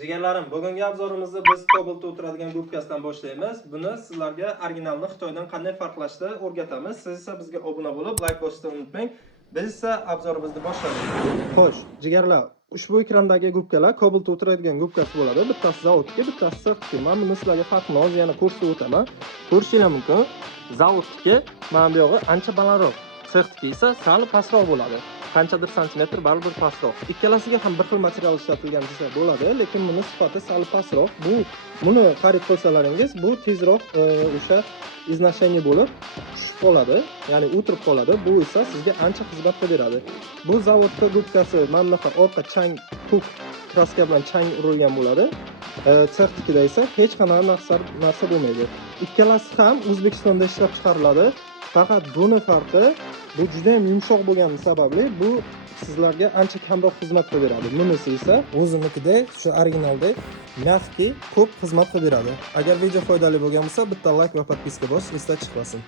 Jigarlarim, bugungi obzorimizda biz Cobalt'da o'tiradigan gubkasidan boshlaymiz. Buni sizlarga originalni Xitoydan qanday farqlashni o'rgatamiz. Siz esa bizga obuna bo'lib, like bosishni unutmang. Biz esa obzorimizni boshladik. Xo'sh, jigarlar, ushbu ekrandagi gubkalar Cobalt'da o'tiradigan gubkasi bo'ladi. Bittasi zavodniki, bittasi sexniki. Men buni sizlarga farqini hozir yana ko'rsatib o'taman. Ko'rishingiz mumkin. Zavodniki mana bu yog'i ancha balandroq. Sexniki esa sal pastroq bo'ladi. Qanchadir santimetr baribir pastroq. Ikkalasiga ham bir xil material ishlatilgan desa bo'ladi, lekin buni sifati sal pastroq. Buni xarid qilsalaringiz, bu tezroq o'sha iznashение bo'lib tushib qoladi, ya'ni o'tirib qoladi. Bu esa sizga ancha xizmat beradi. Bu zavodda gubkasi mana bunaqa orqa chang, puk kraska bilan chang urilgan bo'ladi. Sexnikida esa hech qanaqa narsa bo'lmaydi. Ikkalasi ham O'zbekistonda ishlab chiqariladi. Faqat buni farqi, bu juda ham yumshoq bo'lgani sababli bu sizlarga ancha kamroq xizmat qilib beradi. Bunisi esa o'zinikidek, shu originaldek mягкий, ko'p xizmat qilib beradi. Agar video foydali bo'lgan bo'lsa, bitta like va podpiska bosish esda chiqmasin.